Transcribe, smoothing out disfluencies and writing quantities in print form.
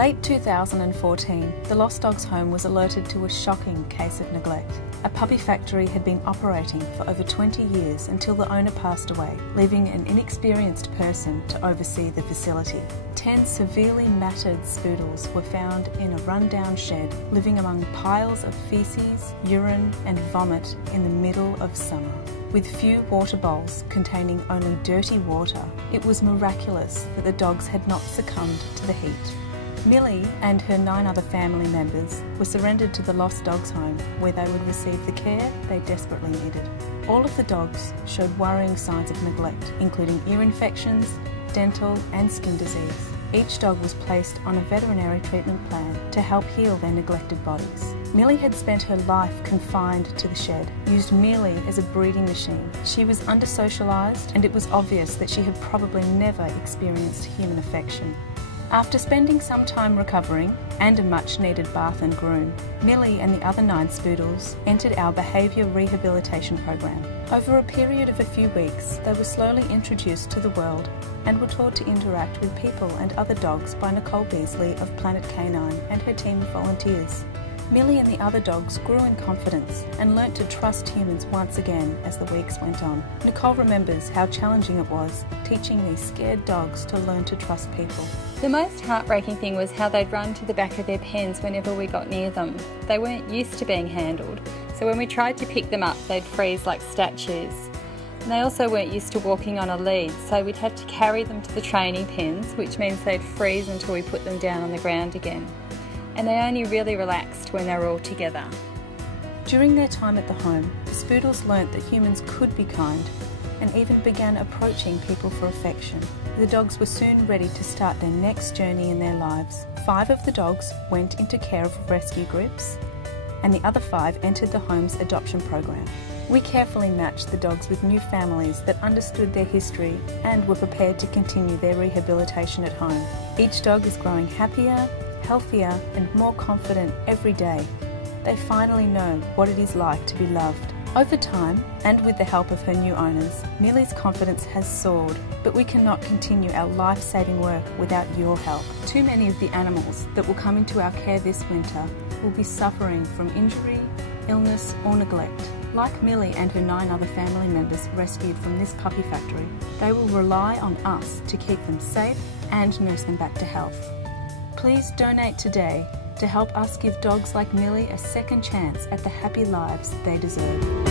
Late 2014, the Lost Dogs home was alerted to a shocking case of neglect. A puppy factory had been operating for over 20 years until the owner passed away, leaving an inexperienced person to oversee the facility. 10 severely matted Spoodles were found in a run-down shed, living among piles of faeces, urine and vomit in the middle of summer. With few water bowls containing only dirty water, it was miraculous that the dogs had not succumbed to the heat. Millie and her 9 other family members were surrendered to the Lost Dogs home, where they would receive the care they desperately needed. All of the dogs showed worrying signs of neglect, including ear infections, dental and skin disease. Each dog was placed on a veterinary treatment plan to help heal their neglected bodies. Millie had spent her life confined to the shed, used merely as a breeding machine. She was under-socialised, and it was obvious that she had probably never experienced human affection. After spending some time recovering and a much-needed bath and groom, Millie and the other 9 Spoodles entered our Behaviour Rehabilitation program. Over a period of a few weeks, they were slowly introduced to the world and were taught to interact with people and other dogs by Nicole Beasley of Planet Canine and her team of volunteers. Millie and the other dogs grew in confidence and learnt to trust humans once again as the weeks went on. Nicole remembers how challenging it was teaching these scared dogs to learn to trust people. The most heartbreaking thing was how they'd run to the back of their pens whenever we got near them. They weren't used to being handled, so when we tried to pick them up, they'd freeze like statues. And they also weren't used to walking on a lead, so we'd have to carry them to the training pens, which means they'd freeze until we put them down on the ground again. And they only really relaxed when they were all together. During their time at the home, the Spoodles learnt that humans could be kind and even began approaching people for affection. The dogs were soon ready to start their next journey in their lives. 5 of the dogs went into care of rescue groups, and the other 5 entered the home's adoption program. We carefully matched the dogs with new families that understood their history and were prepared to continue their rehabilitation at home. Each dog is growing happier, healthier and more confident every day. They finally know what it is like to be loved. Over time, and with the help of her new owners, Millie's confidence has soared, but we cannot continue our life-saving work without your help. Too many of the animals that will come into our care this winter will be suffering from injury, illness or neglect. Like Millie and her 9 other family members rescued from this puppy factory, they will rely on us to keep them safe and nurse them back to health. Please donate today to help us give dogs like Millie a second chance at the happy lives they deserve.